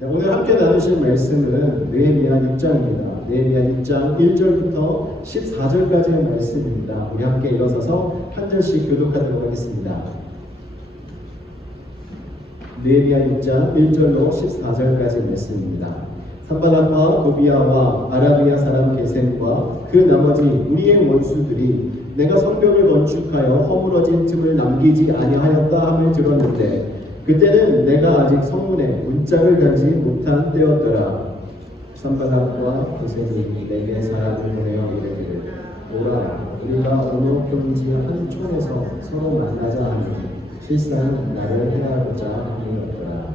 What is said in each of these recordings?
네, 오늘 함께 나누실 말씀은 느헤미야 6장입니다. 느헤미야 6장 1절부터 14절까지의 말씀입니다. 우리 함께 일어서서 한 절씩 교독하도록 하겠습니다. 느헤미야 6장 1절로 14절까지 말씀입니다. 산발락과 도비야와 아라비아 사람 게셈과 그 나머지 우리의 원수들이 내가 성벽을 건축하여 허물어진 틈을 남기지 아니하였다 함을 들었는데 그때는 내가 아직 성문에 문짝을 달지 못한 때였더라. 산발락과 게셈이 내게 사람을 보내어 이르기를 오라 우리가 어느 평지 한 촌에서 서로 만나자 하니 실상 나를 해하고자 함이었더라.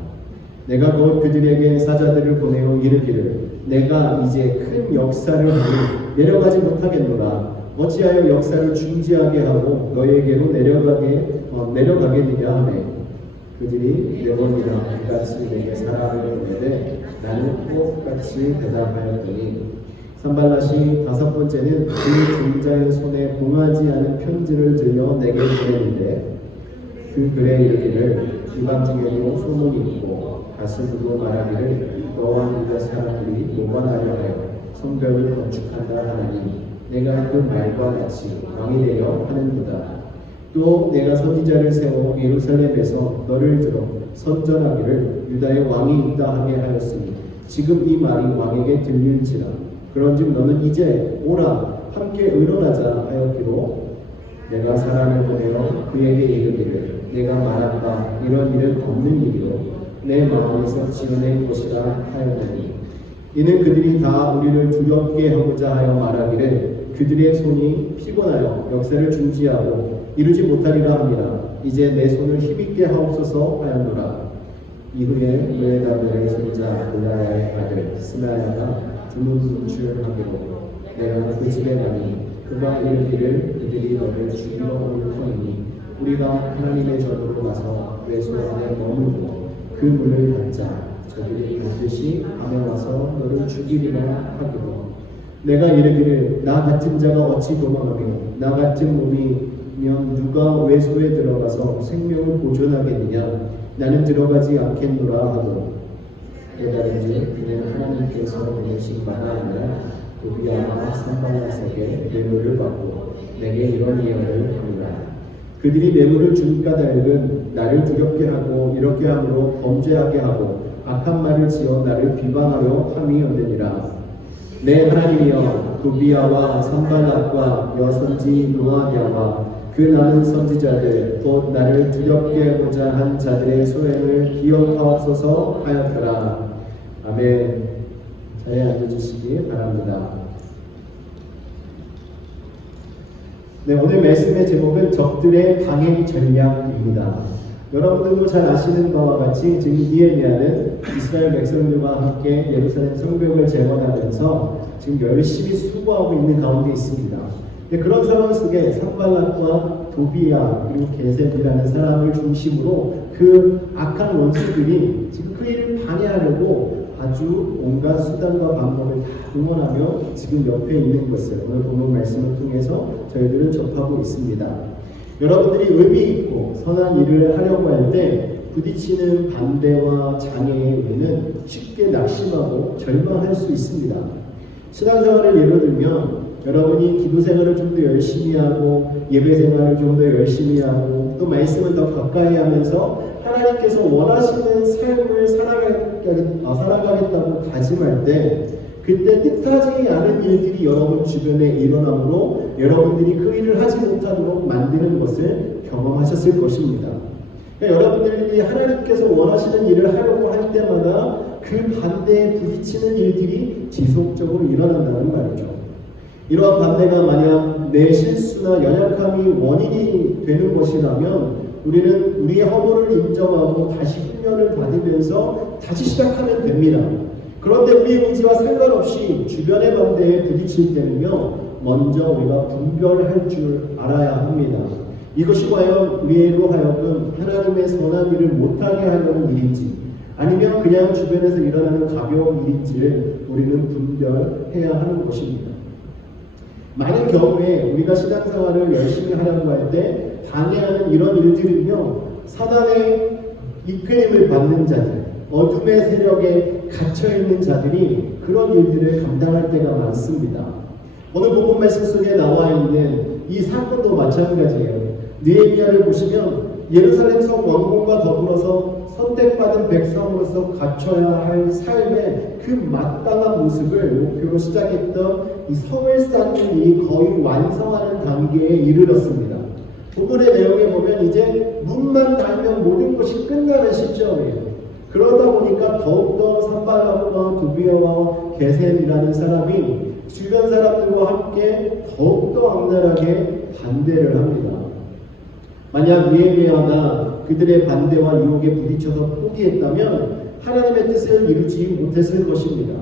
내가 곧 그들에게 사자들을 보내어 이르기를 내가 이제 큰 역사를 하니 내려가지 못하겠노라. 어찌하여 역사를 중지하게 하고 너에게로 내려가겠느냐 하매 그들이 네 번이나 같이 내게 사람을 보내되 나는 똑같이 대답하였더니 산발랏이 다섯 번째는 그 종자의 손에 봉하지 않은 편지를 들려 내게 보내는데 그 글에 이르기를 이방 중에도 소문이 있고 가슴으로 말하기를 너와 유다 사람들이 모반하려 하여 성벽을 건축한다 하나니 내가 그 말과 같이 왕이 되려 하는도다. 또 내가 선지자를 세워 예루살렘에서 너를 들어 선전하기를 유다의 왕이 있다 하게 하였으니 지금 이 말이 왕에게 들릴지라. 그런즉 너는 이제 오라 함께 의논하자 하였기로 내가 사람을 보내어 그에게 이르기를 내가 말한 바 이런 일은 없는 일이요 내 마음에서 지어낸 것이라 하였더니 이는 그들이 다 우리를 두렵게 하고자 하여 말하기를 그들의 손이 피곤하여 역사를 중지하고 이루지 못하리라 합니다. 이제 내 손을 힘있게 하옵소서 하였노라. 이후에 노에다들의 손자 골라야의 아들 스나야가 두문문출하기로 내가 그 집에 가니 그가 이르기를 그들이 너를 죽이러 올 터이니 우리가 하나님의 전으로 가서 외소 안에 머물고 그 문을 닫자. 저들이 반드시 밤에 와서 너를 죽이리라 하기로 내가 이르기를 나 같은 자가 어찌 도망하며 나 같은 몸이면 누가 외소에 들어가서 생명을 보존하겠느냐. 나는 들어가지 않겠노라 하고 깨달은지 그는 하나님께서 보내신 바가 아니라 도비야와 산발랏에게 뇌물을 받고 내게 이런 예언을 하노라. 그들이 뇌물을 준 까닭은 나를 두렵게 하고 이렇게 함으로 범죄하게 하고 악한 말을 지어 나를 비방하려 함이었느니라. 내 하나님이여 도비야와 산발락과 여선지 노아디아와 그 나는 선지자들 곧 나를 두렵게 하고자 한 자들의 소행을 기억하옵소서 하였더라. 아멘. 자리에 앉아주시기 바랍니다. 네, 오늘 말씀의 제목은 적들의 방해 전략입니다. 여러분들도 잘 아시는 바와 같이 지금 느헤미야는 이스라엘 백성들과 함께 예루살렘 성벽을 재건하면서 지금 열심히 수고하고 있는 가운데 있습니다. 그런 상황 속에 산발락과 도비야 그리고 게셈이라는 사람을 중심으로 그 악한 원수들이 지금 그 일을 방해하려고 아주 온갖 수단과 방법을 다 동원하며 지금 옆에 있는 것을 오늘 본문 말씀을 통해서 저희들은 접하고 있습니다. 여러분들이 의미 있고 선한 일을 하려고 할 때 부딪히는 반대와 장애에 우리는 쉽게 낙심하고 절망할 수 있습니다. 신앙생활을 예로 들면 여러분이 기도 생활을 좀 더 열심히 하고 예배 생활을 좀 더 열심히 하고 또 말씀을 더 가까이 하면서 하나님께서 원하시는 삶을 살아가겠다고 다짐할 때 그때 뜻하지 않은 일들이 여러분 주변에 일어나므로 여러분들이 그 일을 하지 못하도록 만드는 것을 경험하셨을 것입니다. 그러니까 여러분들이 하나님께서 원하시는 일을 하려고 할 때마다 그 반대에 부딪히는 일들이 지속적으로 일어난다는 말이죠. 이러한 반대가 만약 내 실수나 연약함이 원인이 되는 것이라면 우리는 우리의 허물을 인정하고 다시 훈련을 받으면서 다시 시작하면 됩니다. 그런데 우리의 의지와 상관없이 주변의 반대에 부딪힐 때는요 먼저 우리가 분별할 줄 알아야 합니다. 이것이 과연 우리로 하여금 하나님의 선한 일을 못하게 하려는 일인지 아니면 그냥 주변에서 일어나는 가벼운 일인지를 우리는 분별해야 하는 것입니다. 많은 경우에 우리가 신앙생활을 열심히 하려고 할 때 방해하는 이런 일들은요 사단의 이끌림을 받는 자들 어둠의 세력에 갇혀있는 자들이 그런 일들을 감당할 때가 많습니다. 오늘 본문 말씀 속에 나와 있는 이 사건도 마찬가지예요. 느헤미야를 보시면 예루살렘 성 왕궁과 더불어서 선택받은 백성으로서 갖춰야 할 삶의 그 마땅한 모습을 목표로 시작했던 이 성을 쌓는 이 거의 완성하는 단계에 이르렀습니다. 본문의 내용에 보면 이제 문만 달면 모든 것이 끝나는 시점이에요. 그러다 보니까 더욱더 산발락과 도비아와 게셈이라는 사람이 주변 사람들과 함께 더욱더 악랄하게 반대를 합니다. 만약 느헤미야가 그들의 반대와 유혹에 부딪혀서 포기했다면 하나님의 뜻을 이루지 못했을 것입니다.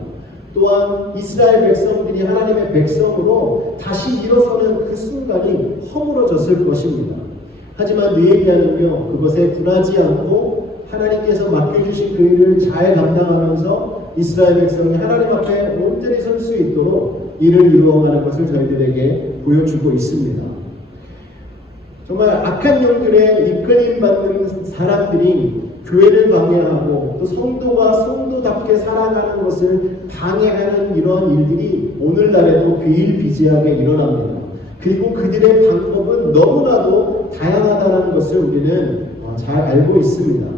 또한 이스라엘 백성들이 하나님의 백성으로 다시 일어서는 그 순간이 허물어졌을 것입니다. 하지만 느헤미야는요, 그것에 분하지 않고 하나님께서 맡겨주신 그 일을 잘 감당하면서 이스라엘 백성이 하나님 앞에 온전히 설 수 있도록 이를 이루어가는 것을 저희들에게 보여주고 있습니다. 정말 악한 영들의 이끌림받는 사람들이 교회를 방해하고 또 성도가 성도답게 살아가는 것을 방해하는 이러한 일들이 오늘날에도 비일비재하게 일어납니다. 그리고 그들의 방법은 너무나도 다양하다는 것을 우리는 잘 알고 있습니다.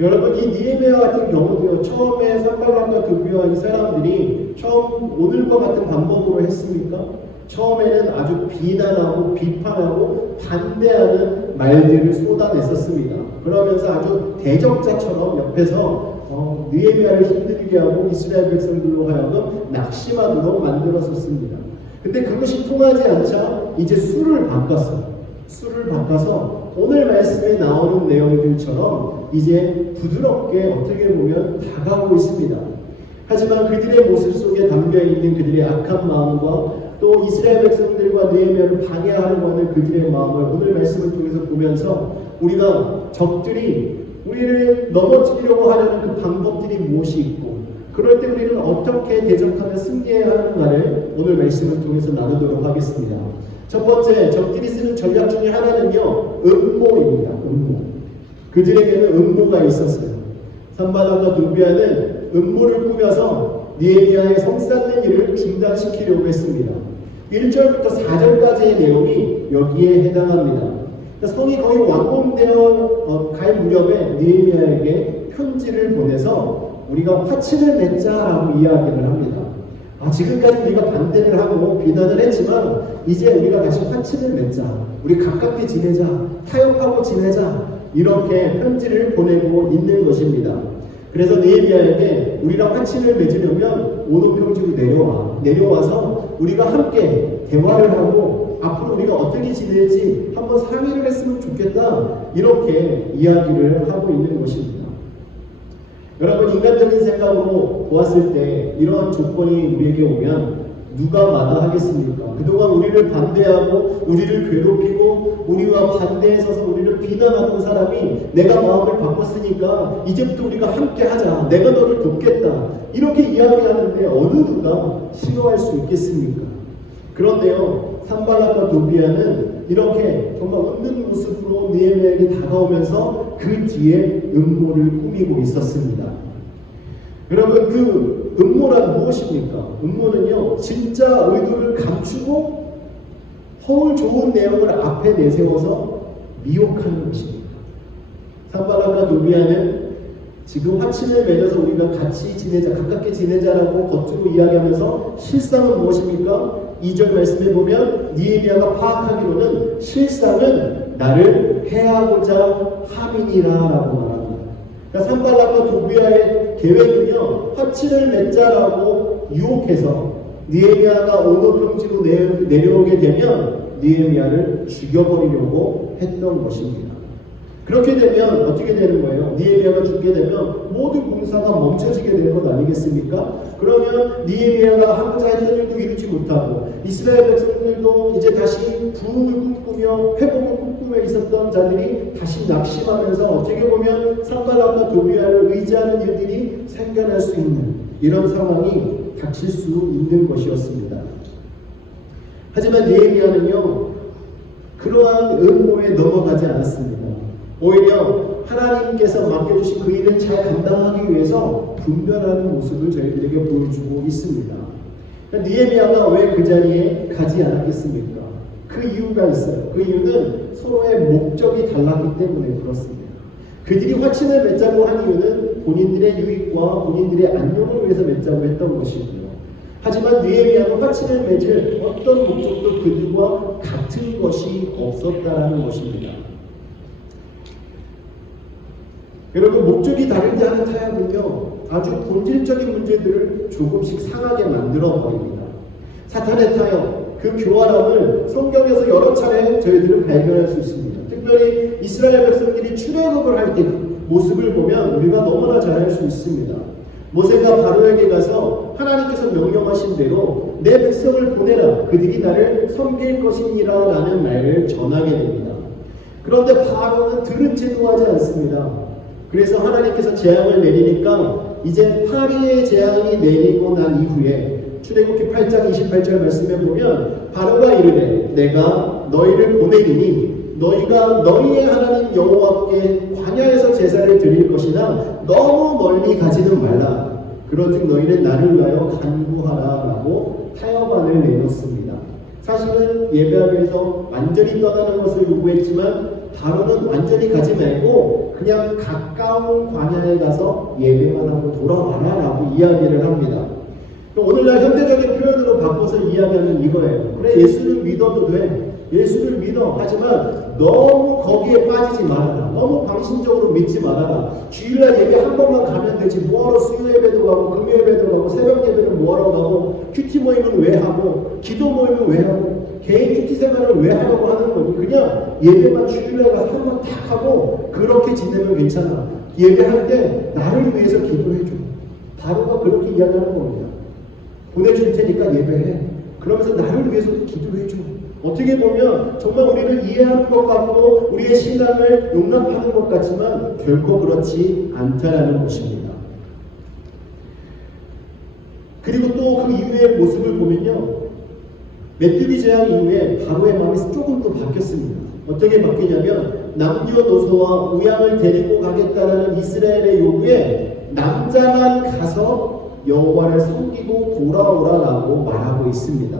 여러분, 이 느헤미야 같은 경우도요, 처음에 산발락과 도비아 이 사람들이 처음 오늘과 같은 방법으로 했습니까? 처음에는 아주 비난하고 비판하고 반대하는 말들을 쏟아냈었습니다. 그러면서 아주 대적자처럼 옆에서 느헤미야를 힘들게 하고 이스라엘 백성들로 하여금 낙심하도록 만들었었습니다. 근데 그것이 통하지 않자 이제 수를 바꿨어요. 수를 바꿔서 오늘 말씀에 나오는 내용들처럼 이제 부드럽게 어떻게 보면 다가오고 있습니다. 하지만 그들의 모습 속에 담겨있는 그들의 악한 마음과 또 이스라엘 백성들과 느헤미야를 방해하려고 하는 그들의 마음을 오늘 말씀을 통해서 보면서 우리가 적들이 우리를 넘어뜨리려고 하려는 그 방법들이 무엇이 있고 그럴 때 우리는 어떻게 대적하며 승리해야 하는가를 오늘 말씀을 통해서 나누도록 하겠습니다. 첫 번째, 적들이 쓰는 전략 중에 하나는요, 음모입니다. 음모. 그들에게는 음모가 있었어요. 산발락과 도비아는 음모를 꾸며서 느헤미야의 성 쌓는 일을 중단시키려고 했습니다. 1절부터 4절까지의 내용이 여기에 해당합니다. 그러니까 성이 거의 완공되어 갈 무렵에 느헤미야에게 편지를 보내서 우리가 화친을 맺자라고 이야기를 합니다. 지금까지 우리가 반대를 하고 비난을 했지만 이제 우리가 다시 화친을 맺자, 우리 가깝게 지내자, 타협하고 지내자, 이렇게 편지를 보내고 있는 것입니다. 그래서 느헤미야에게 우리랑 화친을 맺으려면 오노평지로 내려와서 우리가 함께 대화를 하고 앞으로 우리가 어떻게 지낼지 한번 상의를 했으면 좋겠다, 이렇게 이야기를 하고 있는 것입니다. 여러분, 인간적인 생각으로 보았을 때 이러한 조건이 우리에게 오면 누가 마다하겠습니까? 그동안 우리를 반대하고 우리를 괴롭히고 우리와 반대에 서서 우리를 비난하던 사람이 내가 마음을 바꿨으니까 이제부터 우리가 함께 하자, 내가 너를 돕겠다, 이렇게 이야기하는데 어느 누가 싫어할 수 있겠습니까? 그런데요, 산발락과 도비아는 이렇게 정말 웃는 모습으로 느헤미야에게 다가오면서 그 뒤에 음모를 꾸미고 있었습니다. 여러분, 그 음모란 무엇입니까? 음모는요, 진짜 의도를 감추고 허울 좋은 내용을 앞에 내세워서 미혹하는 것입니다. 산발락과 도비아는 지금 화친을 맺어서 우리가 같이 지내자, 가깝게 지내자라고 겉으로 이야기하면서 실상은 무엇입니까? 2절 말씀에 보면 느헤미야가 파악하기로는 실상은 나를 해하고자 함이니라라고 말합니다. 그러니까 산발락과 도비아의 계획은요, 화친을 맺자라고 유혹해서 느헤미야가 오노평지로 내려오게 되면 느헤미야를 죽여버리려고 했던 것입니다. 그렇게 되면 어떻게 되는 거예요? 느헤미야가 죽게 되면 모든 공사가 멈춰지게 될 것 아니겠습니까? 그러면 느헤미야가 하고자 했던 일도 이루지 못하고 이스라엘 백성들도 이제 다시 부흥을 꿈꾸며 회복을 꿈꾸며 있었던 자들이 다시 낙심하면서 어떻게 보면 산발락과 도비아를 의지하는 일들이 생겨날 수 있는 이런 상황이 닥칠 수 있는 것이었습니다. 하지만 느헤미야는요, 그러한 음모에 넘어가지 않았습니다. 오히려 하나님께서 맡겨주신 그 일을 잘 감당하기 위해서 분별하는 모습을 저희들에게 보여주고 있습니다. 느헤미야가 왜 그 자리에 가지 않았겠습니까? 그 이유가 있어요. 그 이유는 서로의 목적이 달랐기 때문에 그렇습니다. 그들이 화친을 맺자고 한 이유는 본인들의 유익과 본인들의 안녕을 위해서 맺자고 했던 것이고요. 하지만 느헤미야는 화친을 맺을 어떤 목적도 그들과 같은 것이 없었다는 것입니다. 여러분, 목적이 다를 때 하는 타협은요, 아주 본질적인 문제들을 조금씩 상하게 만들어 버립니다. 사탄의 타협, 그 교활함을 성경에서 여러 차례 저희들은 발견할 수 있습니다. 특별히 이스라엘 백성들이 출애굽을 할 때 모습을 보면 우리가 너무나 잘 알 수 있습니다. 모세가 바로에게 가서 하나님께서 명령하신 대로 내 백성을 보내라, 그들이 나를 섬길 것이니라 라는 말을 전하게 됩니다. 그런데 바로는 들은 채도 하지 않습니다. 그래서 하나님께서 재앙을 내리니까 이제 파리의 재앙이 내리고 난 이후에 출애굽기 8장 28절 말씀에 보면 바로가 이르되 내가 너희를 보내리니 너희가 너희의 하나님 여호와께 광야에서 제사를 드릴 것이나 너무 멀리 가지는 말라. 그런즉 너희는 나를 위하여 간구하라 라고 타협안을 내놓습니다. 사실은 예배하기 위해서 완전히 떠나는 것을 요구했지만 바로는 완전히 가지 말고 그냥 가까운 광야에 가서 예배만 하고 돌아와라 라고 이야기를 합니다. 오늘날 현대적인 표현으로 바꿔서 이야기하는 이거예요. 그래, 예수를 믿어도 돼. 예수를 믿어. 하지만 너무 거기에 빠지지 말아라. 너무 방심적으로 믿지 말아라. 주일날 예배 한 번만 가면 되지. 뭐하러 수요 예배도 가고 금요 예배도 가고 새벽 예배는 뭐하러 가고 큐티 모임은 왜 하고 기도 모임은 왜 하고 개인 큐티 생활을 왜 하려고 하는 거니? 그냥 예배만 주일날 가서 한 번 딱 하고 그렇게 지내면 괜찮아. 예배할 때 나를 위해서 기도해줘. 바로가 그렇게 이야기하는 겁니다. 보내줄 테니까 예배해. 그러면서 나를 위해서 기도해줘. 어떻게 보면 정말 우리를 이해하는 것 같고 우리의 신앙을 용납하는 것 같지만 결코 그렇지 않다라는 것입니다. 그리고 또 그 이후의 모습을 보면요, 메뚜기 재앙 이후에 바로의 마음이 조금 또 바뀌었습니다. 어떻게 바뀌냐면 남녀노소와 우양을 데리고 가겠다라는 이스라엘의 요구에 남자만 가서 여호와를 섬기고 돌아오라라고 말하고 있습니다.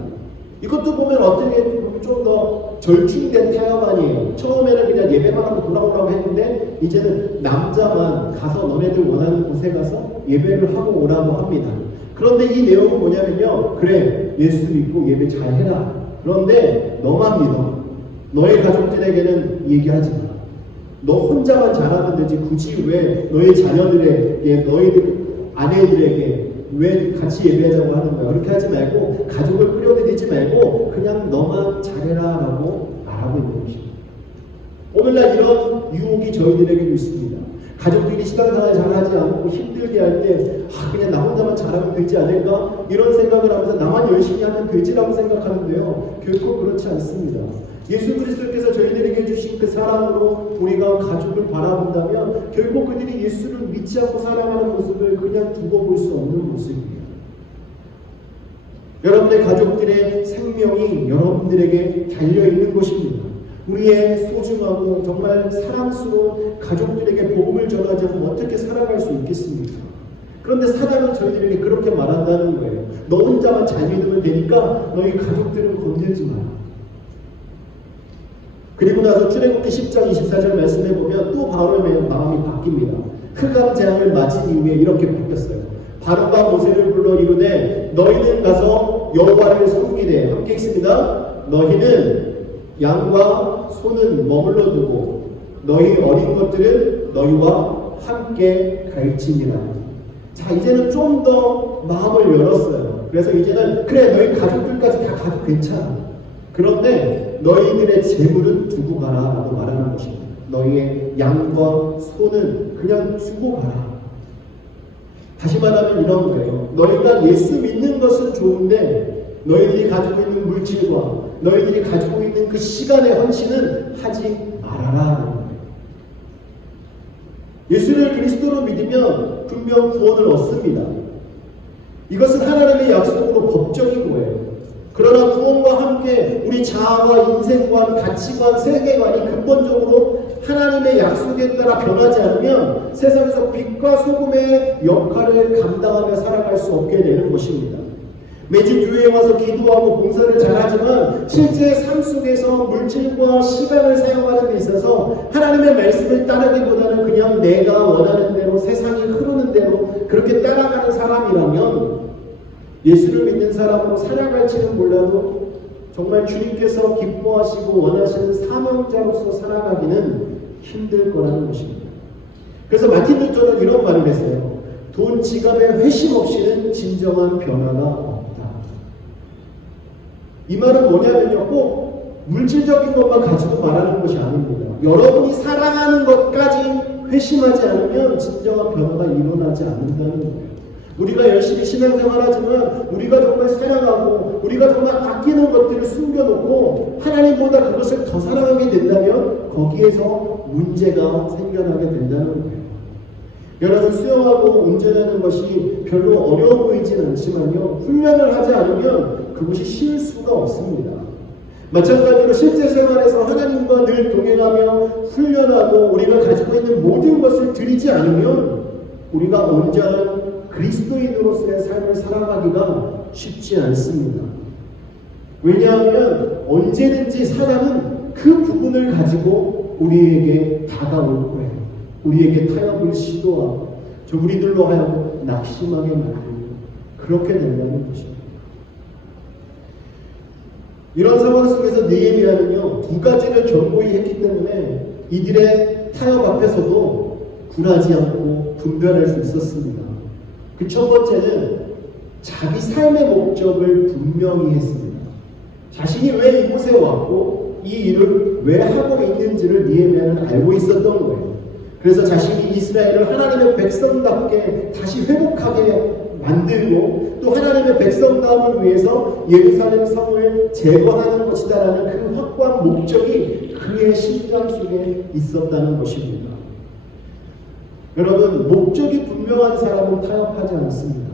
이것도 보면 어떻게 보면 좀 더 절충된 타협안이에요. 처음에는 그냥 예배만 하고 돌아오라고 했는데 이제는 남자만 가서 너네들 원하는 곳에 가서 예배를 하고 오라고 합니다. 그런데 이 내용은 뭐냐면요, 그래, 예수 믿고 예배 잘 해라. 그런데 너만 믿어. 너의 가족들에게는 얘기하지 마. 너 혼자만 잘하면 되지. 굳이 왜 너의 자녀들에게, 너희들 아내들에게 왜 같이 예배하자고 하는 거야. 그렇게 하지 말고 가족을 끌어들이지 말고 그냥 너만 잘해라 라고 말하고 있는 것입니다. 오늘날 이런 유혹이 저희들에게도 있습니다. 가족들이 신앙생활 잘하지 않고 힘들게 할 때 그냥 나 혼자만 잘하면 되지 않을까? 이런 생각을 하면서 나만 열심히 하면 되지라고 생각하는데요. 결코 그렇지 않습니다. 예수 그리스도께서 저희들에게 주신 그 사랑으로 우리가 가족을 바라본다면 결코 그들이 예수를 믿지 않고 살아가는 모습을 그냥 두고 볼 수 없는 모습이에요. 여러분의 가족들의 생명이 여러분들에게 달려있는 것입니다. 우리의 소중하고 정말 사랑스러운 가족들에게 복음을 전하지 않으면 어떻게 살아갈 수 있겠습니까? 그런데 사단은 저희들에게 그렇게 말한다는 거예요. 너 혼자만 잘 믿으면 되니까 너희 가족들은 건들지 마라. 그리고 나서 출애굽기 10장 24절 말씀해 보면 또 바로의 마음이 바뀝니다. 흑암 재앙을 맞은 이후에 이렇게 바뀌었어요. 바로가 모세를 불러 이르되 너희는 가서 여호와를 섬기되, 함께 있습니다. 너희는 양과 소는 머물러 두고 너희 어린 것들은 너희와 함께 갈지니라. 자, 이제는 좀 더 마음을 열었어요. 그래서 이제는 그래, 너희 가족들까지 다 가도 괜찮아. 그런데 너희들의 재물은 두고 가라 라고 말하는 것입니다. 너희의 양과 소는 그냥 두고 가라. 다시 말하면 이런 거예요. 너희가 예수 믿는 것은 좋은데 너희들이 가지고 있는 물질과 너희들이 가지고 있는 그 시간의 헌신은 하지 말아라. 예수를 그리스도로 믿으면 분명 구원을 얻습니다. 이것은 하나님의 약속으로 법적인 거예요. 그러나 구원과 함께 우리 자아와 인생관, 가치관, 세계관이 근본적으로 하나님의 약속에 따라 변하지 않으면 세상에서 빛과 소금의 역할을 감당하며 살아갈 수 없게 되는 것입니다. 매주 교회에 와서 기도하고 봉사를 잘하지만 실제 삶 속에서 물질과 시간을 사용하는 데 있어서 하나님의 말씀을 따르기보다는 그냥 내가 원하는 대로 세상이 흐르는 대로 그렇게 따라가는 사람이라면 예수를 믿는 사람으로 살아갈지는 몰라도 정말 주님께서 기뻐하시고 원하시는 사명자로서 살아가기는 힘들 거라는 것입니다. 그래서 마틴 루터는 이런 말을 했어요. 돈 지갑의 회심 없이는 진정한 변화가 없다. 이 말은 뭐냐면요, 꼭 물질적인 것만 가지고 말하는 것이 아닙니다. 여러분이 사랑하는 것까지 회심하지 않으면 진정한 변화가 일어나지 않는다는 거예요. 우리가 열심히 신앙생활하지만 우리가 정말 사랑하고 우리가 정말 아끼는 것들을 숨겨놓고 하나님보다 그것을 더 사랑하게 된다면 거기에서 문제가 생겨나게 된다는 거예요. 여러분, 수영하고 운전하는 것이 별로 어려워 보이진 않지만요, 훈련을 하지 않으면 그것이 쉬울 수가 없습니다. 마찬가지로 실제 생활에서 하나님과 늘 동행하며 훈련하고 우리가 가지고 있는 모든 것을 드리지 않으면 우리가 온전한 그리스도인으로서의 삶을 살아가기가 쉽지 않습니다. 왜냐하면 언제든지 사단은 그 부분을 가지고 우리에게 다가올 거예요. 우리에게 타협을 시도하고 우리들로 하여금 낙심하게 만들고 그렇게 된다는 것입니다. 이런 상황 속에서 느헤미야는요, 두 가지를 견고히 했기 때문에 이들의 타협 앞에서도 굴하지 않고 분별할 수 있었습니다. 그 첫 번째는 자기 삶의 목적을 분명히 했습니다. 자신이 왜 이곳에 왔고 이 일을 왜 하고 있는지를 느헤미야는 알고 있었던 거예요. 그래서 자신이 이스라엘을 하나님의 백성답게 다시 회복하게 만들고 또 하나님의 백성다움을 위해서 예루살렘 성을 재건하는 것이다라는 그 확고한 목적이 그의 심장 속에 있었다는 것입니다. 여러분, 목적이 분명한 사람은 타협하지 않습니다.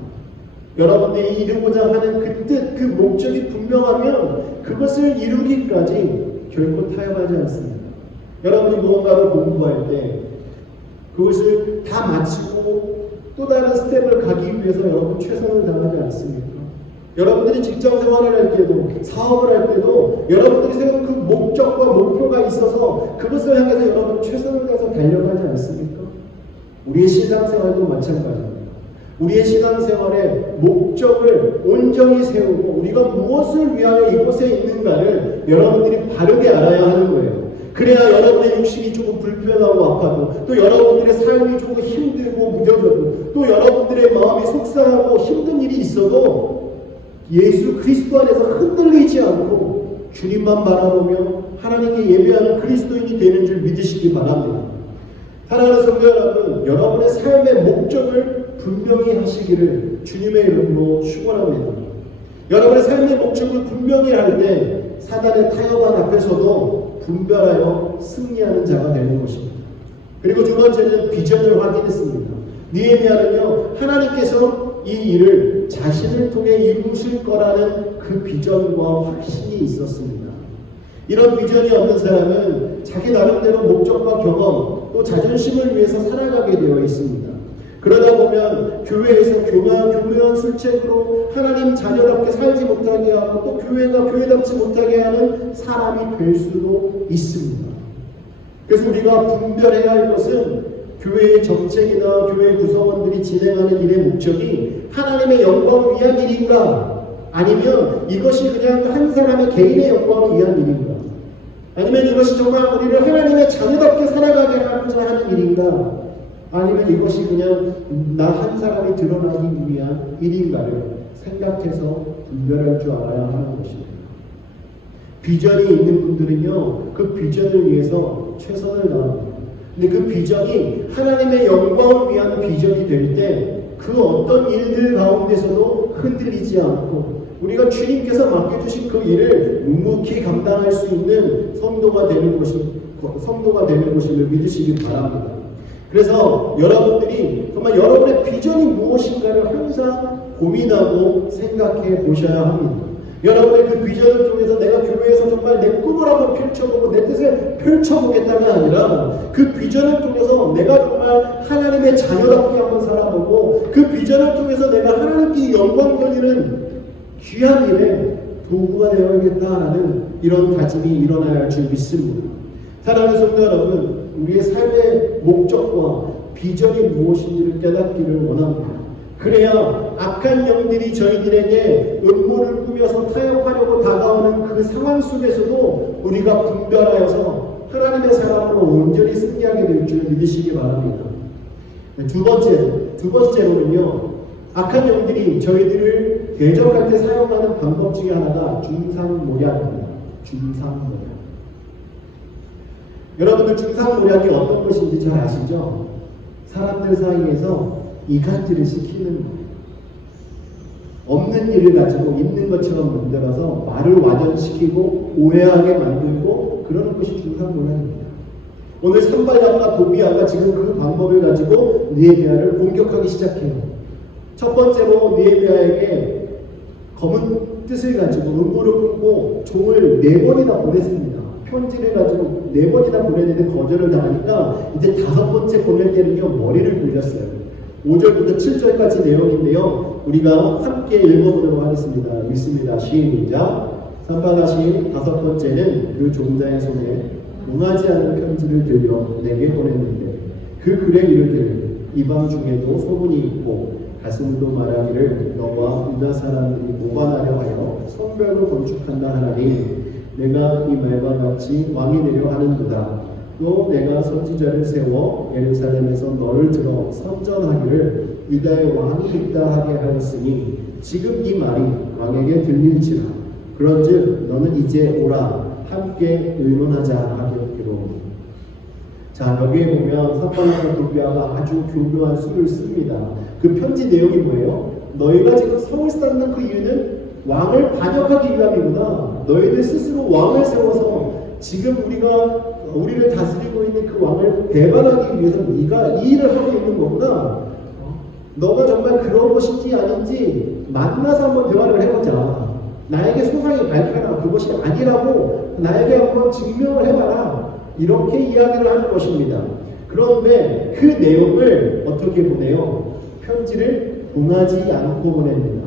여러분들이 이루고자 하는 그 뜻, 그 목적이 분명하면 그것을 이루기까지 결코 타협하지 않습니다. 여러분이 무언가를 공부할 때 그것을 다 마치고 또 다른 스텝을 가기 위해서 여러분 최선을 다하지 않습니까? 여러분들이 직장 생활을 할 때도 사업을 할 때도 여러분들이 세운 그 목적과 목표가 있어서 그것을 향해서 여러분 최선을 다해서 달려가지 않습니까? 우리의 신앙생활도 마찬가지입니다. 우리의 신앙생활의 목적을 온전히 세우고 우리가 무엇을 위하여 이곳에 있는가를 여러분들이 바르게 알아야 하는 거예요. 그래야 여러분의 육신이 조금 불편하고 아파도 또 여러분들의 삶이 조금 힘들고 무뎌져도 또 여러분들의 마음이 속상하고 힘든 일이 있어도 예수 그리스도 안에서 흔들리지 않고 주님만 바라보며 하나님께 예배하는 그리스도인이 되는 줄 믿으시기 바랍니다. 사랑하는 성도 여러분, 여러분의 삶의 목적을 분명히 하시기를 주님의 이름으로 축원합니다. 여러분의 삶의 목적을 분명히 할 때 사단의 타협한 앞에서도 분별하여 승리하는 자가 되는 것입니다. 그리고 두 번째는 비전을 확인했습니다. 느헤미야는요, 하나님께서 이 일을 자신을 통해 이루실 거라는 그 비전과 확신이 있었습니다. 이런 비전이 없는 사람은 자기 나름대로 목적과 경험 또 자존심을 위해서 살아가게 되어 있습니다. 그러다 보면 교회에서 교묘한 술책으로 하나님 자녀답게 살지 못하게 하고 또 교회가 교회답지 못하게 하는 사람이 될 수도 있습니다. 그래서 우리가 분별해야 할 것은 교회의 정책이나 교회 구성원들이 진행하는 일의 목적이 하나님의 영광을 위한 일인가, 아니면 이것이 그냥 한 사람의 개인의 영광을 위한 일인가, 아니면 이것이 정말 우리를 하나님의 자녀답게 살아가게 하고자 하는 일인가, 아니면 이것이 그냥 나 한 사람이 드러나기 위한 일인가를 생각해서 분별할 줄 알아야 하는 것입니다. 비전이 있는 분들은요, 그 비전을 위해서 최선을 다합니다. 근데 그 비전이 하나님의 영광을 위한 비전이 될 때 그 어떤 일들 가운데서도 흔들리지 않고 우리가 주님께서 맡겨주신 그 일을 묵묵히 감당할 수 있는 성도가 되는 것임을 믿으시기 바랍니다. 그래서 여러분들이 정말 여러분의 비전이 무엇인가를 항상 고민하고 생각해 보셔야 합니다. 여러분의 그 비전을 통해서 내가 교회에서 정말 내 꿈을 한번 펼쳐보고 내 뜻을 펼쳐보겠다가 아니라 그 비전을 통해서 내가 정말 하나님의 자녀답게 한번 살아보고 그 비전을 통해서 내가 하나님께 영광 돌리는 귀한 일에 도구가 되어야겠다라는 이런 다짐이 일어나야 할 줄 믿습니다. 사랑하는 성도 여러분, 우리의 삶의 목적과 비전이 무엇인지를 깨닫기를 원합니다. 그래야 악한 영들이 저희들에게 음모를 꾸며서 타협하려고 다가오는 그 상황 속에서도 우리가 분별하여서 하나님의 사랑으로 온전히 승리하게 될 줄 믿으시기 바랍니다. 두 번째로는요, 악한 영들이 저희들을 대적할 때 사용하는 방법 중에 하나가 중상모략입니다. 중상모략. 여러분들 중상모략이 어떤 것인지 잘 아시죠? 사람들 사이에서 이간질을 시키는 거예요. 없는 일을 가지고 있는 것처럼 만들어서 말을 와전시키고 오해하게 만들고 그러는 것이 중상모략입니다. 오늘 산발락과 도비아가 지금 그 방법을 가지고 느헤미야를 공격하기 시작해요. 첫 번째로 느헤미야에게 검은 뜻을 가지고 음모를 끊고 종을 4번이나 보냈습니다. 편지를 가지고 4번이나 보냈는데 거절을 당하니까 이제 5번째 보낼 때는요, 머리를 굴렸어요. 5절부터 7절까지 내용인데요, 우리가 함께 읽어보도록 하겠습니다. 읽습니다. 시작. 산발락이 5번째는 그 종자의 손에 응하지 않은 편지를 들려 내게 보냈는데 그 글에 이르기를 이방 중에도 소문이 있고 가슴도 말하기를 너와 유다 사람들이 모반하려 하여 성벽을 건축한다 하나니 내가 이 말과 같이 왕이 되려 하는도다. 또 내가 선지자를 세워 예루살렘에서 너를 들어 선전하기를 유다의 왕이 있다 하게 하였으니 지금 이 말이 왕에게 들릴지라. 그런즉 너는 이제 오라 함께 의논하자 하기로. 자, 여기에 보면 산발락과 도비아가 아주 교묘한 수를 씁니다. 그 편지 내용이 뭐예요? 너희가 지금 성을 쌓는 그 이유는 왕을 반역하기 위함이구나. 너희들 스스로 왕을 세워서 지금 우리를 다스리고 있는 그 왕을 배반하기 위해서 네가 이 일을 하고 있는 거구나. 너가 정말 그런 것인지 아닌지 만나서 한번 대화를 해보자. 나에게 소상히 밝혀라. 그것이 아니라고 나에게 한번 증명을 해봐라. 이렇게 이야기를 하는 것입니다. 그런데 그 내용을 어떻게 보내요? 편지를 봉하지 않고 보냅니다.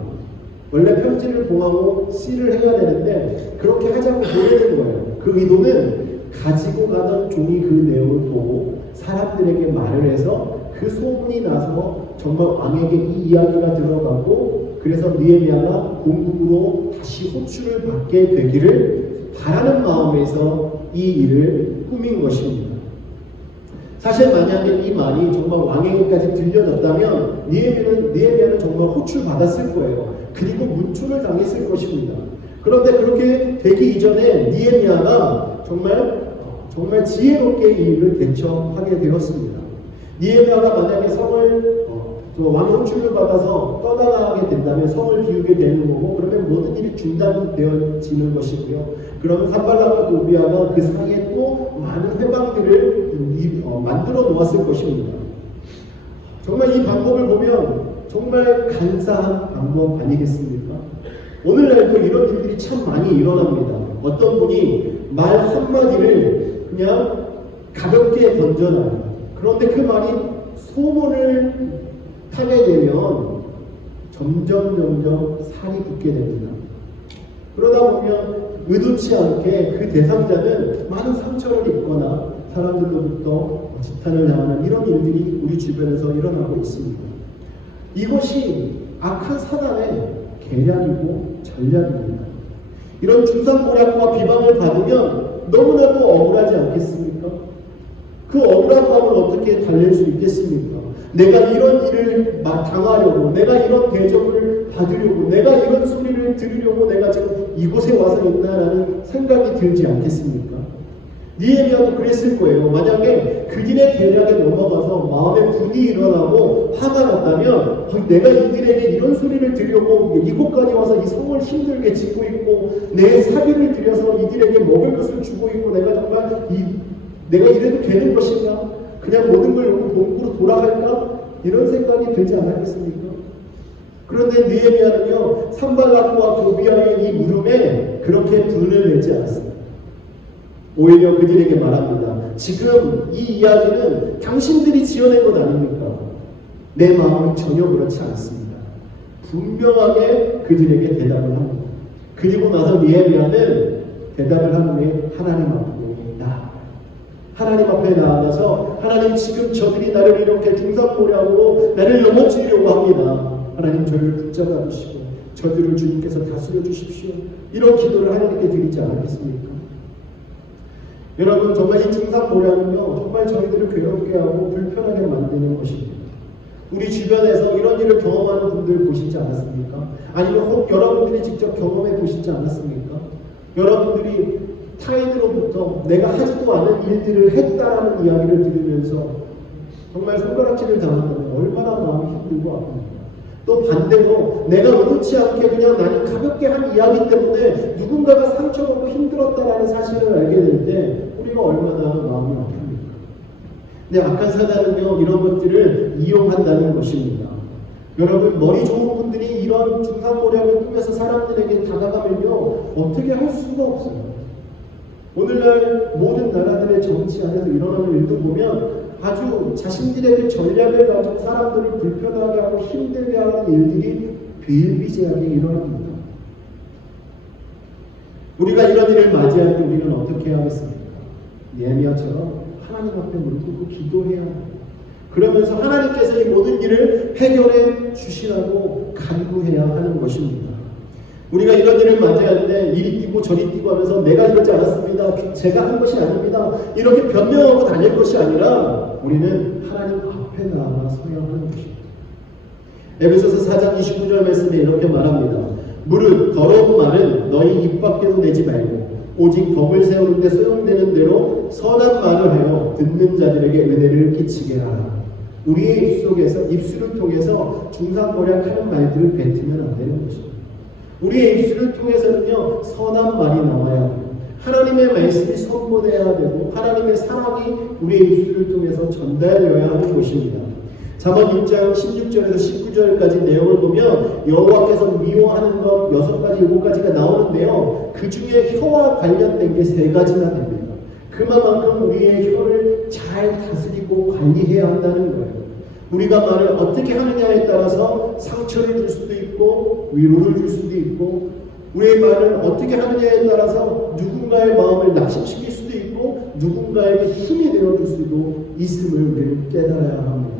원래 편지를 봉하고 시를 해야 되는데 그렇게 하지 않고 보내는 거예요. 그 의도는 가지고 가던 종이 그 내용을 보고 사람들에게 말을 해서 그 소문이 나서 정말 왕에게 이 이야기가 들어가고 그래서 느헤미야가 공국으로 다시 호출을 받게 되기를 바라는 마음에서 이 일을 꾸민 것입니다. 사실 만약에 이 말이 정말 왕에게까지 들려졌다면 느헤미야는 정말 호출받았을 거예요. 그리고 문초를 당했을 것입니다. 그런데 그렇게 되기 이전에 느헤미야가 정말 지혜롭게 이 일을 대처하게 되었습니다. 느헤미야가 만약에 성을 왕의 호출을 받아서 떠나가게 된다면 성을 비우게 되는 거고 그러면 모든 일이 중단되어지는 것이고요. 그러면 산발락과 도비아가 그 사이에 또 많은 회방들을 만들어 놓았을 것입니다. 정말 이 방법을 보면 정말 간사한 방법 아니겠습니까? 오늘날도 이런 일들이 참 많이 일어납니다. 어떤 분이 말 한마디를 그냥 가볍게 던져놔요. 그런데 그 말이 소문을 타게 되면 점점 살이 붙게 됩니다. 그러다 보면 의도치 않게 그 대상자는 많은 상처를 입거나 사람들로부터 지탄을 당하는 이런 일들이 우리 주변에서 일어나고 있습니다. 이것이 악한 사단의 계략이고 전략입니다. 이런 중상모략과 비방을 받으면 너무나도 억울하지 않겠습니까? 그 억울한 마음을 어떻게 달랠 수 있겠습니까? 내가 이런 일을 당하려고, 내가 이런 대접을 받으려고, 내가 이런 소리를 들으려고 내가 지금 이곳에 와서 있나라는 생각이 들지 않겠습니까? 느헤미야도 그랬을 거예요. 만약에 그들의 계략에 넘어가서 마음에 분이 일어나고 화가 났다면 내가 이들에게 이런 소리를 들으려고 이곳까지 와서 이 성을 힘들게 짓고 있고 내 사비를 들여서 이들에게 먹을 것을 주고 있고 내가 정말 내가 이래도 되는 것인가? 그냥 모든 걸 놓고 본국으로 돌아갈까? 이런 생각이 들지 않았겠습니까? 그런데 느헤미야는요, 산발락과 도비아의 이 물음에 그렇게 분을 내지 않았습니다. 오히려 그들에게 말합니다. 지금 이 이야기는 당신들이 지어낸 것 아닙니까? 내 마음은 전혀 그렇지 않습니다. 분명하게 그들에게 대답을 합니다. 그리고 나서 느헤미야는 대답을 한 후에 하나님 앞에 나아가요. 하나님 앞에 나아가서 하나님, 지금 저들이 나를 이렇게 중상모략으로 나를 넘어뜨리려고 합니다. 하나님, 저를 붙잡아 주시고 저들을 주님께서 다스려 주십시오. 이런 기도를 하나님께 드리지 않겠습니까? 여러분, 정말 이 중상모략은요, 정말 저희들을 괴롭게 하고 불편하게 만드는 것입니다. 우리 주변에서 이런 일을 경험하는 분들 보시지 않았습니까? 아니면 혹 여러분들이 직접 경험해 보시지 않았습니까? 여러분들이 타인으로부터 내가 하지도 않은 일들을 했다라는 이야기를 들으면서 정말 손가락질을 당한다면 얼마나 마음이 힘들고 아픕니까? 또 반대로 내가 의도치 않게 그냥 나는 가볍게 한 이야기 때문에 누군가가 상처받고 힘들었다라는 사실을 알게 될 때 우리가 얼마나 마음이 아픕니까? 근데 악한 사단은요, 이런 것들을 이용한다는 것입니다. 여러분, 머리 좋은 분들이 이런 중상모략을 꾸며서 사람들에게 다가가면요, 어떻게 할 수가 없어요. 오늘날 모든 나라들의 정치 안에서 일어나는 일도 보면 아주 자신들의 그 전략을 가지고 사람들을 불편하게 하고 힘들게 하는 일들이 비일비재하게 일어납니다. 우리가 이런 일을 맞이할 때 우리는 어떻게 하겠습니까? 느헤미야처럼 하나님 앞에 무릎 꿇고 기도해야 합니다. 그러면서 하나님께서 이 모든 일을 해결해 주시라고 간구해야 하는 것입니다. 우리가 이런 일을 맞이할 때 이리 뛰고 저리 뛰고 하면서 내가 이러지 않았습니다, 제가 한 것이 아닙니다, 이렇게 변명하고 다닐 것이 아니라 우리는 하나님 앞에 나아가 서야 하는 것입니다. 에베소서 4장 29절 말씀에 이렇게 말합니다. 무릇 더러운 말은 너희 입 밖에도 내지 말고 오직 덕을 세우는 데 소용되는 대로 선한 말을 하여 듣는 자들에게 은혜를 끼치게 하라. 우리의 입술을 통해서 중상모략하는 말들을 뱉으면 안 되는 것입니다. 우리의 입술을 통해서는요, 선한 말이 나와야 하고 하나님의 말씀이 선포되어야 되고 하나님의 사랑이 우리의 입술을 통해서 전달되어야 하는 것입니다. 잠언 6장 16절에서 19절까지 내용을 보면 여호와께서 미워하는 것 6가지 7가지가 나오는데요, 그 중에 혀와 관련된 게 3가지나 됩니다. 그만큼 우리의 혀를 잘 다스리고 관리해야 한다는 거예요. 우리가 말을 어떻게 하느냐에 따라서 상처를 줄 수도 있고 위로를 줄 수도 있고, 우리의 말을 어떻게 하느냐에 따라서 누군가의 마음을 낙심시킬 수도 있고 누군가에게 힘이 되어줄 수도 있음을 우리는 깨달아야 합니다.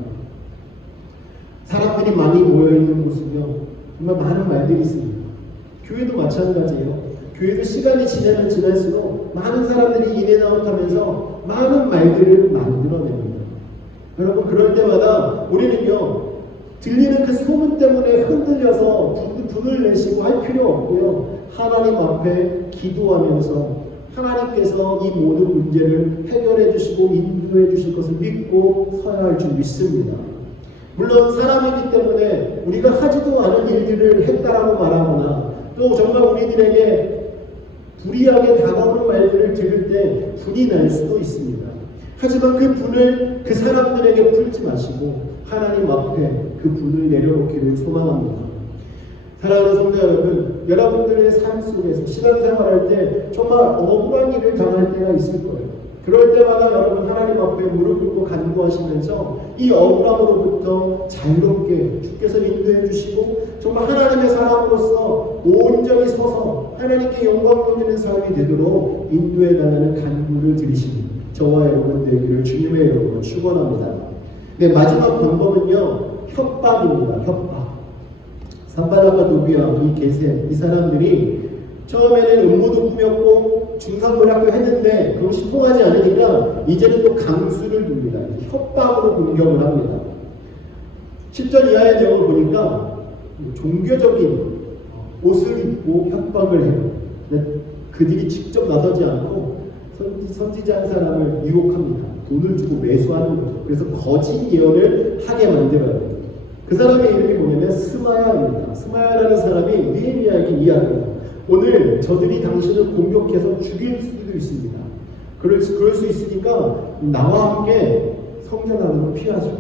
사람들이 많이 모여있는 곳은요, 정말 많은 말들이 있습니다. 교회도 마찬가지예요. 교회도 시간이 지나면 지날수록 많은 사람들이 인앤아웃하면서 많은 말들을 만들어냅니다. 여러분, 그럴 때마다 우리는요, 들리는 그 소문 때문에 흔들려서 분을 내시고 할 필요 없고요, 하나님 앞에 기도하면서 하나님께서 이 모든 문제를 해결해 주시고 인도해 주실 것을 믿고 서야 할 줄 믿습니다. 물론 사람이기 때문에 우리가 하지도 않은 일들을 했다라고 말하거나 또 정말 우리들에게 불이하게 다가오는 말들을 들을 때 분이 날 수도 있습니다. 하지만 그 분을 그 사람들에게 풀지 마시고 하나님 앞에 그 분을 내려놓기를 소망합니다. 사랑하는 성도 여러분, 여러분들의 삶 속에서 신앙생활할 때 정말 억울한 일을 당할 때가 있을 거예요. 그럴 때마다 여러분 하나님 앞에 무릎 꿇고 간구하시면서 이 억울함으로부터 자유롭게 주께서 인도해 주시고 정말 하나님의 사람으로서 온전히 서서 하나님께 영광 돌리는 삶이 되도록 인도해 달라는 간구를 드리시니 저와 여러분 되기를 주님의 이름으로 축원합니다. 네, 마지막 방법은요, 협박입니다. 협박. 산발락과 도비아, 이 게셈, 이 사람들이 처음에는 음모도 꾸몄고 중상모략도 했는데 그것이 통하지 않으니까 이제는 또 강수를 둡니다. 협박으로 공격을 합니다. 10절 이하의 내용을 보니까 종교적인 옷을 입고 협박을 해요. 그들이 직접 나서지 않고 선지자한 사람을 유혹합니다. 돈을 주고 매수하는 거죠. 그래서 거짓 예언을 하게 만들어요. 그 사람의 이름이 뭐냐면 스마야입니다. 스마야라는 사람이 느헤미야에게 이야기해요. 오늘 저들이 당신을 공격해서 죽일 수도 있습니다. 그럴 수 있으니까 나와 함께 성전 안으로 피하죠.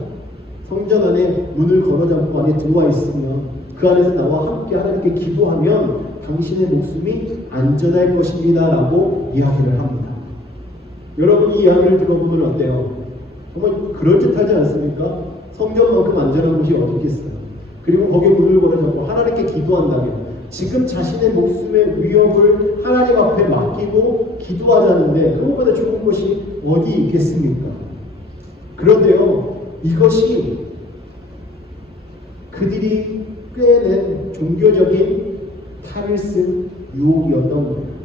성전 안에 문을 걸어잡고 안에 들어와 있으면 그 안에서 나와 함께 하나님께 기도하면 당신의 목숨이 안전할 것입니다 라고 이야기를 합니다. 여러분 이 이야기를 들어보면 어때요? 정말 그럴듯하지 않습니까? 성전만큼 안전한 곳이 어디 있겠어요? 그리고 거기에 문을 걸어잡고 하나님께 기도한다면 지금 자신의 목숨의 위협을 하나님 앞에 맡기고 기도하자는데 그것보다 좋은 것이 어디 있겠습니까? 그런데요, 이것이 그들이 꿰낸 종교적인 탈을 쓴 유혹이었던 거예요.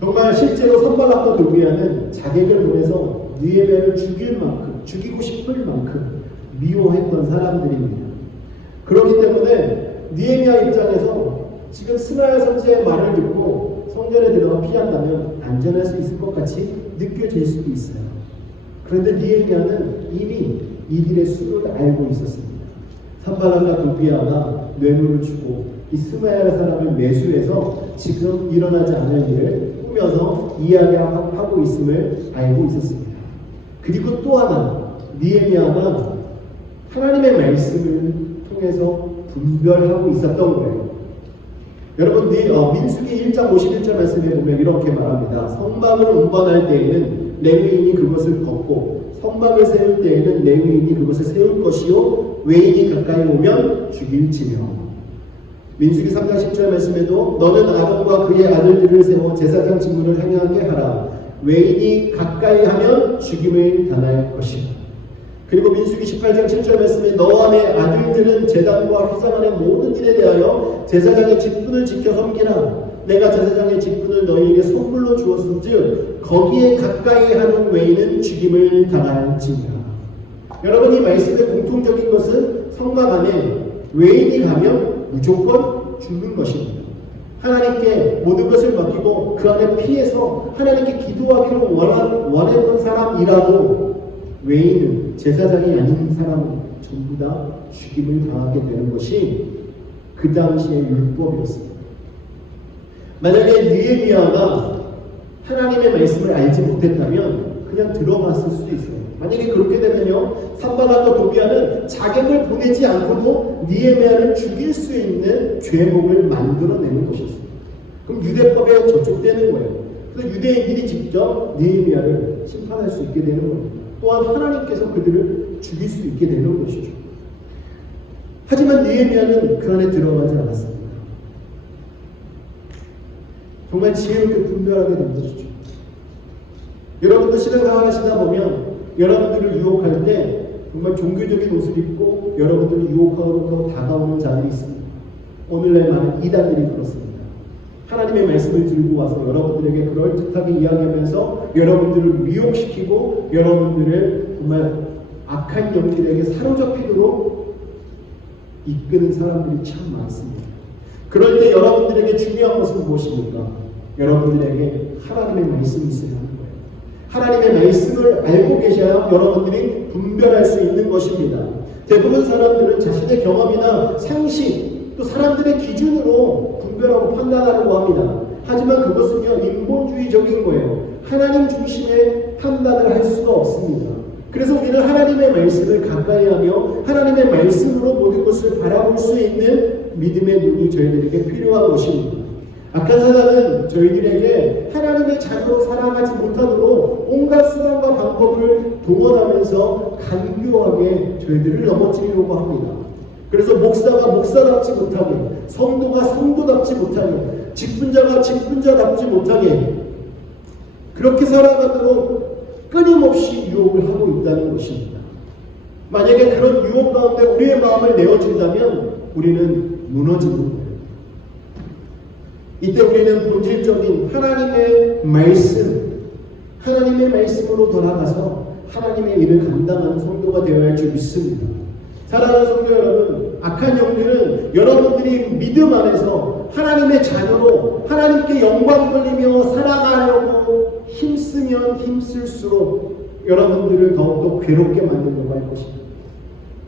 정말 실제로 선발락과 도비아는 자객을 보내서 느헤미야를 죽일 만큼, 죽이고 싶을 만큼 미워했던 사람들입니다. 그렇기 때문에 느헤미야 입장에서 지금 스마야 선지자의 말을 듣고 성전에 들어가 피한다면 안전할 수 있을 것 같이 느껴질 수도 있어요. 그런데 느헤미야는 이미 이들의 수를 알고 있었습니다. 산발락과 도비아가 뇌물을 주고 이 스마야 사람을 매수해서 지금 일어나지 않을 일을 꾸며서 이야기하고 있음을 알고 있었습니다. 그리고 또 하나, 느헤미야가 하나님의 말씀을 통해서 분별하고 있었던 거예요. 여러분, 민수기 1장 51절 말씀에 보면 이렇게 말합니다. 성막을 운반할 때에는 레위인이 그것을 걷고 성막을 세울 때에는 레위인이 그것을 세울 것이요 외인이 가까이 오면 죽일지며. 민수기 3장 10절 말씀에도 너는 아론과 그의 아들들을 세워 제사장 직무를 행하게 하라. 외인이 가까이 하면 죽임을 당할 것이다. 그리고 민수기 18장 7절 말씀에 너와 내 아들들은 제단과 휘장안의 모든 일에 대하여 제사장의 직분을 지켜 섬기라. 내가 제사장의 직분을 너희에게 선물로 주었은즉 거기에 가까이 하는 외인은 죽임을 당할지니라. 여러분, 이 말씀의 공통적인 것은 성막 안에 외인이 가면 무조건 죽는 것입니다. 하나님께 모든 것을 맡기고 그 안에 피해서 하나님께 기도하기를 원했던 사람이라도 외인은, 제사장이 아닌 사람은 전부 다 죽임을 당하게 되는 것이 그 당시의 율법이었습니다. 만약에 느헤미야가 하나님의 말씀을 알지 못했다면 그냥 들어갔을 수도 있어요. 만약에 그렇게 되면요, 산발락과 도비아는 자객을 보내지 않고도 느헤미야를 죽일 수 있는 죄목을 만들어내는 것이었습니다. 그럼 유대법에 저촉되는 거예요. 그래서 유대인들이 직접 느헤미야를 심판할 수 있게 되는 겁니다. 또한 하나님께서 그들을 죽일 수 있게 되는 것이죠. 하지만 느헤미야는 그 안에 들어가지 않았습니다. 정말 지혜롭게 분별하게 된 것이죠. 여러분도 신앙생활 하시다 보면 여러분들을 유혹할 때 정말 종교적인 옷을 입고 여러분들을 유혹하고 다가오는 자들이 있습니다. 오늘날 많은 이단들이 그렇습니다. 하나님의 말씀을 들고 와서 여러분들에게 그럴듯하게 이야기하면서 여러분들을 미혹시키고 여러분들을 정말 악한 영들에게 사로잡히도록 이끄는 사람들이 참 많습니다. 그럴 때 여러분들에게 중요한 것은 무엇입니까? 여러분들에게 하나님의 말씀이 있어야 하는 거예요. 하나님의 말씀을 알고 계셔야 여러분들이 분별할 수 있는 것입니다. 대부분 사람들은 자신의 경험이나 상식, 또 사람들의 기준으로 분별하고 판단하려고 합니다. 하지만 그것은요, 인본주의적인 거예요. 하나님 중심의 판단을 할 수가 없습니다. 그래서 우리는 하나님의 말씀을 가까이 하며 하나님의 말씀으로 모든 것을 바라볼 수 있는 믿음의 눈이 저희들에게 필요한 것입니다. 악한 사단은 저희들에게 하나님의 자녀로 살아가지 못하도록 온갖 수단과 방법을 동원하면서 간교하게 저희들을 넘어뜨리려고 합니다. 그래서 목사가 목사답지 못하게, 성도가 성도답지 못하게, 직분자가 직분자답지 못하게 그렇게 살아가도록 끊임없이 유혹을 하고 있다는 것입니다. 만약에 그런 유혹 가운데 우리의 마음을 내어준다면 우리는 무너지는 거예요. 이때 우리는 본질적인 하나님의 말씀으로 돌아가서 하나님의 일을 감당하는 성도가 되어야 할 줄 믿습니다. 사랑하는 성도 여러분, 악한 영들은 여러분들이 믿음 안에서 하나님의 자녀로 하나님께 영광 돌리며 살아가려고 힘쓰면 힘쓸수록 여러분들을 더욱더 괴롭게 만들려고 할 것입니다.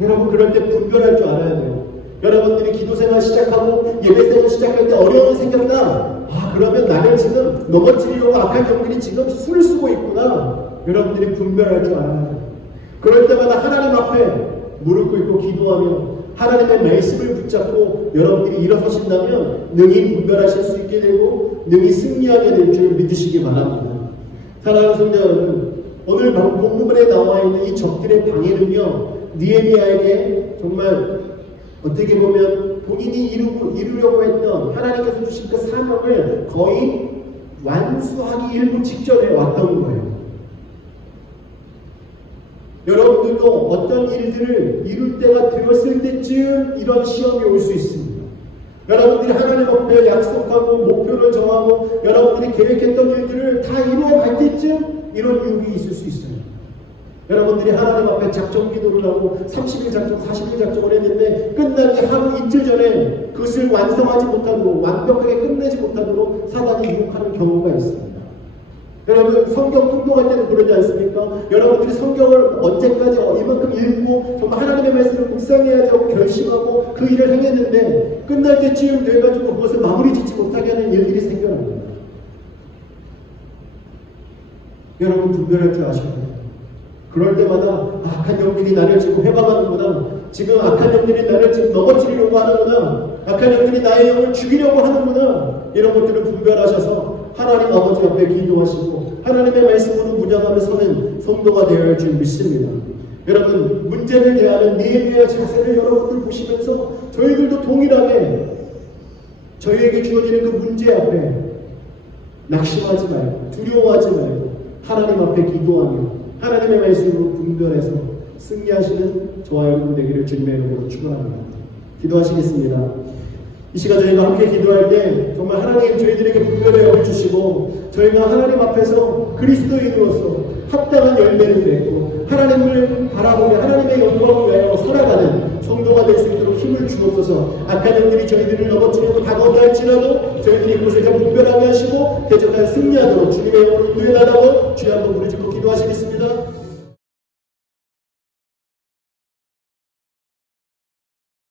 여러분, 그럴 때 분별할 줄 알아야 돼요. 여러분들이 기도생활 시작하고 예배생활 시작할 때 어려움이 생겼다. 그러면 나를 지금 넘어뜨리려고 악한 영들이 지금 수를 쓰고 있구나. 여러분들이 분별할 줄 알아야 돼요. 그럴 때마다 하나님 앞에 무릎 꿇고 기도하며 하나님의 말씀을 붙잡고 여러분들이 일어서신다면 능히 분별하실 수 있게 되고 능히 승리하게 될 줄 믿으시기 바랍니다. 사랑하는 성도 여러분, 오늘 본문에 나와 있는 이 적들의 방해는요, 느헤미야에게 정말 어떻게 보면 본인이 이루려고 했던 하나님께서 주신 그 사명을 거의 완수하기 일부 직전에 왔던 거예요. 여러분들도 어떤 일들을 이룰 때가 되었을 때쯤 이런 시험이 올 수 있습니다. 여러분들이 하나님 앞에 약속하고 목표를 정하고 여러분들이 계획했던 일들을 다 이루어갈 때쯤 이런 유혹이 있을 수 있어요. 여러분들이 하나님 앞에 작정 기도를 하고 30일 작정, 40일 작정을 했는데 끝나기 하루 이틀 전에 그것을 완성하지 못하고 완벽하게 끝내지 못하도록 사단이 유혹하는 경우가 있습니다. 여러분 성경 통독할 때도 그러지 않습니까? 여러분들이 성경을 언제까지 이만큼 읽고 정말 하나님의 말씀을 묵상해야지 하고 결심하고 그 일을 행했는데 끝날 때쯤 돼가지고 그것을 마무리 짓지 못하게 하는 일들이 생겨납니다. 여러분 분별할 줄 아셔야 돼요. 그럴 때마다 악한 영들이 나를 지금 해방하는구나. 지금 악한 영들이 나를 지금 넘어뜨리려고 하는구나. 악한 영들이 나의 영을 죽이려고 하는구나. 이런 것들을 분별하셔서 하나님 아버지 앞에 기도하시고 하나님의 말씀으로 무장하며 서는 성도가 되어야 할 줄 믿습니다. 여러분 문제를 대하는 느헤미야의 자세를 여러분들 보시면서 저희들도 동일하게 저희에게 주어지는 그 문제 앞에 낙심하지 말고 두려워하지 말고 하나님 앞에 기도하며 하나님의 말씀으로 분별해서 승리하시는 저와 여러분 되기를 주님의 이름으로 축원합니다. 기도하시겠습니다. 이 시간 저희가 함께 기도할 때 정말 하나님 저희들에게 분별해 여겨주시고 저희가 하나님 앞에서 그리스도인으로서 합당한 열매를 맺고 하나님을 바라보며 하나님의 영광을 위하여 살아가는 성도가 될 수 있도록 힘을 주옵소서. 악한 영들이 저희들을 넘어뜨리고 다가온다 할지라도 저희들이 그것을 잘 분별하게 하시고 대적하여 승리하도록 주님의 영으로 인도해 달라고 주여 한번 부르짖고 기도하시겠습니다.